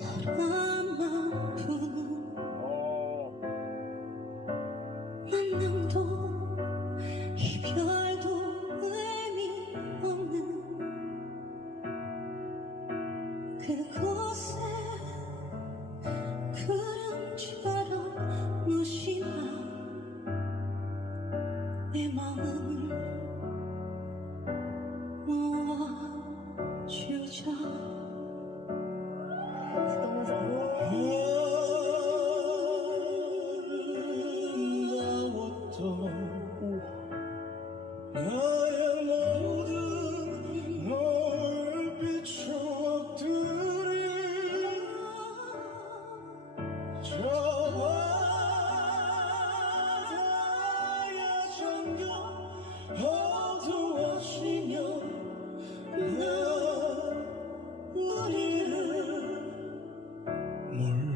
바람만 부는 만남도 이별도 의미 없는 그곳에 구름처럼 무심한 내 마음을 모아주자. 너무 좋아. 아름다웠던 나의 모든 너의 추억들이 저 바다에 잠겨 어두워지면 나 우리를 몰라.